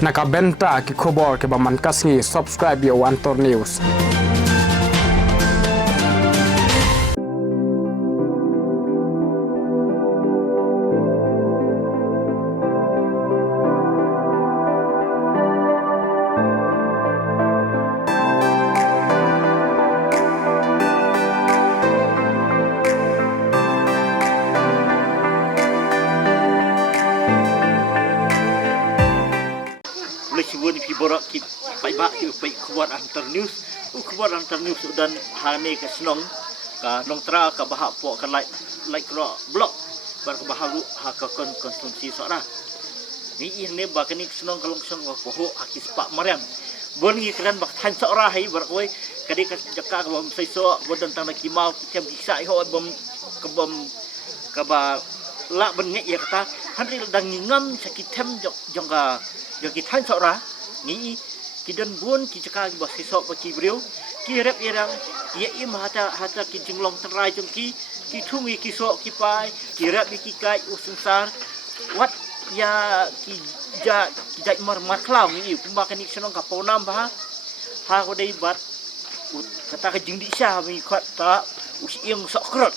Nakabenta ki khobor ke baman kasngi subscribe yo Antor News. Sebut di borak ki baik ki baik kuat Antor News kuat Antor News dan hane ke senong ka nong tra ka bahak po ka like ro blog bar ka bahalu ha ka konsumsi sora ni ihne ba ka ni senong kalong song ko ho akis pak mariam bon gi kan bak tan sora hai bar koi kadi ka jaka ka bom sai so bodan tang ki mau ki kem sa ho bom ka ba la ben nge ya kata han ri dang ngam sakitem jong ka joki tan sora ni kidan bun ki caka ki basi sok ki brio ki rep irang ye im hata ki jinglong terai jong ki thungi ki sok ki pai ki rep ki kai usungsar wat ya ki ja mar klau ni pumba kan iksenong ka ponam ba ha ko dei bat kata ka jingdi sha mi khat ta usieng sok krot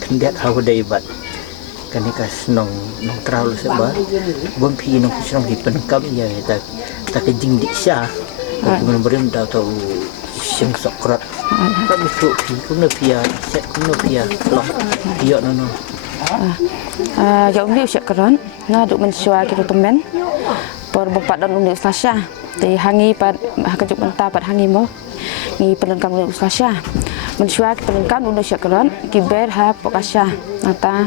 kendiat hawa day bat kanika nong terlalu sebab bompi nong senong di penengkap ya tak kejing di sya kemudian beri dah tahu sing sokrat tak betul kuna pia set kuna pia loh pia nono jauh ni usia keran na duk mensua kita temen per bapak dan undi Selasa di hangi pad kajuk mentah pad hangi mo ni penengkap undi Selasa mensua kita penengkap undi syakran kiber ha pokasya nata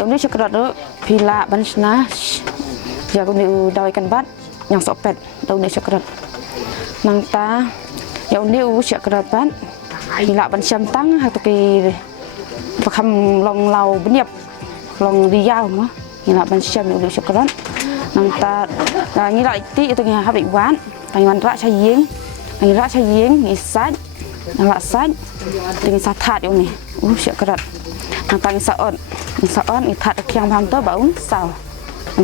undi syakran tu pila bansna jago ni dawaikan bat yang sopet undi syakran nanta ya undi syakran bat pila bansyam tang atau ki pakam long lau beniap long riau mah nila bansyam undi syakran nanta nila iti itu ngi habik wan tangwan ra saying ni saj nala saj dengan satat yo ni syakrat nanta ni saon ni that kyang bang to baun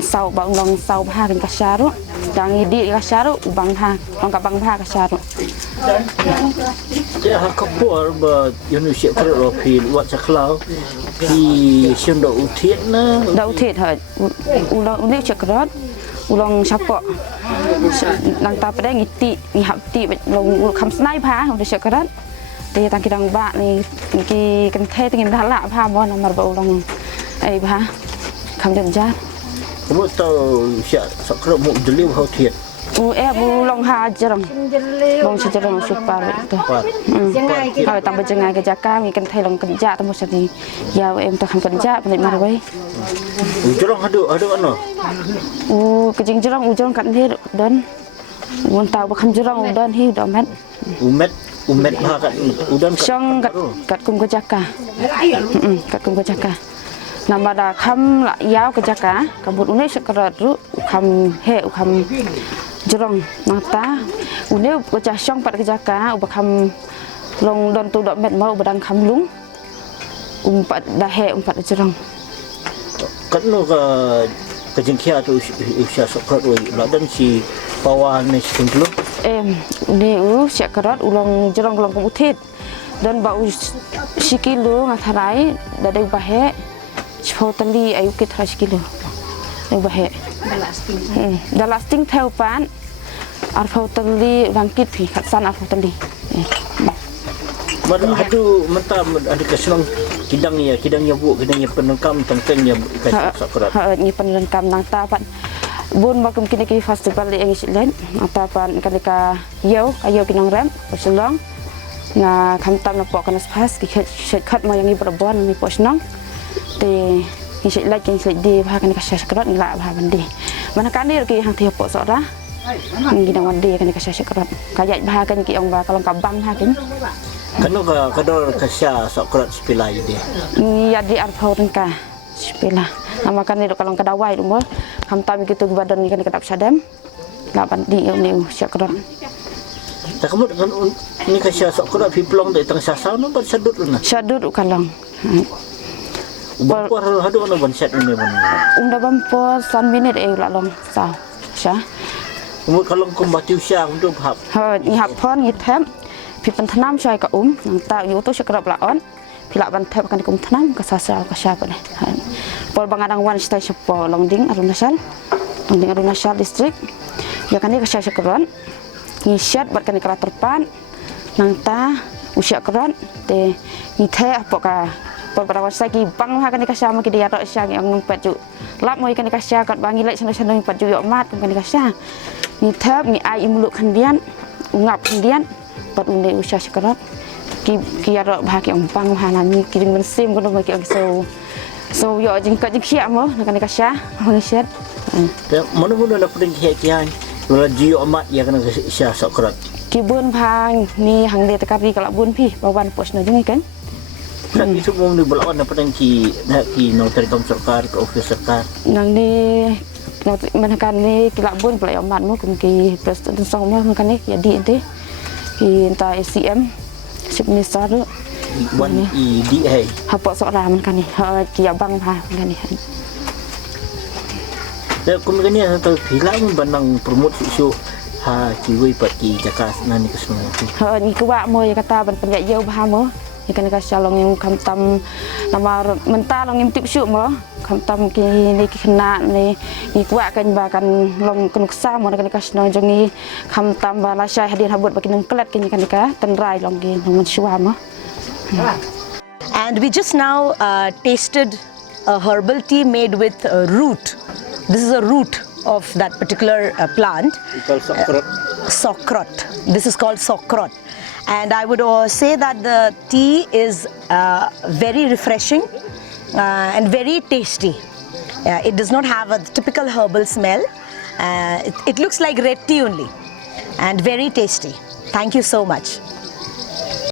sau baun long sau bha kan kasyaru dang idi kasyaru bang ha long ka bang bha kasyaru ya kapor ba yunu syakrat ro pi wat saklau pi syendo utiet na da utiet ha ulang ni syakrat ulang sapok lang ta pada ngiti ni hapti long kham snai pha udah syakrat di tang kidang ba ni ki kan the tingin dala pha mo nomor ba ulang ai pha kham den ja kamu tahu syak sakrat mu deliu hau tiet bu long ha jerong long jerong super tu ha tambah jengai ke jaka mi kan the long kerja temu sedi ya em tu kham kerja penik mar wei jerong adu ano kejing jerong ujong kat ni dan mun tahu kham jerong dan hi do umet ha kat udan syong kat kum ke jaka kat kum ke jaka nama da kham la yau ke jaka kabut unai sekrat ru kham jerong mata unai bocah syong pat ke jaka ubakam long don tu dok met mau badang kham lung umpat dahe umpat jerong kan no ka kejengkia tu usia sekrat la dan si pawan ni singlo ni syakrat ulang jerong ulang kemutit dan bau sikilo ngatharai dadai bahe Hoteli ayu kita kilo, yang bahe. Dah lasting tahu pan, arf hoteli bangkit pi, katsan arf hoteli. Baru hadu mentam ada kesenang kidangnya penengkam tentangnya sakrat. Ni penengkam nang tapan. Bun bakum kini festival yang isilen, tapan kalika yau kinang rem, selong. Na kamtam na po kanas pas, ki kat mo yang ibrabon ni po senang. te ni sik lai king sik di ba kan ka syakrat ni la ba bandi mana kan ni ki hang thi po so ra ni dang wan di kan ka syakrat kaya ba kan ki ong ba kalong ka bang ha kin Kano ka kador ka siya Sokrat spilay dia. ni ya di ar phau ka spila nama kan ni kalong ka dawai mo ham tam gitu badan ni kan ka dap sadam la bandi ni syakrat Tak kamu kan ni ka siya Sokrat piplong de tang sasa no ba sadut na. syadut kalong Bapor hadu ano ban set ni ban. unda bampo san minute la long sa sya Kamu kalong kumbatiu siya untuk hap. ha ni hap phon ni them pi pan thnam choi ka nang ta yu to syakrat la on pi la ban them kan kum thnam ka sa ka sya pa ne pol bangadang wan stai sepo longding arunachal district ya kan ni ka syakrat ni syat bat kan ka terpan nang ta usia kron te ni the apa ka pol barawan sagi bang ha kan ka sya ma ki dia ro sya ngi ong pat ju lap moi kan ka sya kat bangi lek sano pat ju yo mat kan ka sya ni thap ni ai imuluk khandian ungap khandian pat unde usia syakrat ki ro ba ki ong bang ha nan ni ki ding sim ko no ki ong so yo jing ka jing khia mo kan ka sya ong syat Mana-mana na puding kiya-kiyan. Wala jiyo amat ya kan siya Sokrat. ki bun phang ni hang de takap di kala bun pi bawan pos na jing kan Tak itu mau ni belawan na puding ki no telekom sarkar ke office sarkar. nang ni man kan ni kila bun pelai omat mo kum ki president song mo kan ni ya di ente ki ta ACM sip ni sar Wan i di hai. hapo sok ra man kan ni ha ki abang pha kan ni Ya kumagani sa hilang banang promote isu ha kiwi pat ki jakas na ni kesemua. ha ni ku wa mo ya kata ban penyak yau ba mo ya kan ka salong yang kam tam nama menta long yang tip syuk mo kam tam ki ni ki khna ni ku wa kan ba kan long kunuk sa mo kan ka sno jongi kam tam ba la syai hadian habut bagi nang klet ki kan ka tan rai long ki mon syua mo. And we just now tasted a herbal tea made with root. This is a root of that particular plant. Called Sokrat. Sokrat. This is called Sokrat. And I would say that the tea is very refreshing and very tasty. It does not have a typical herbal smell. It looks like red tea only and very tasty. Thank you so much.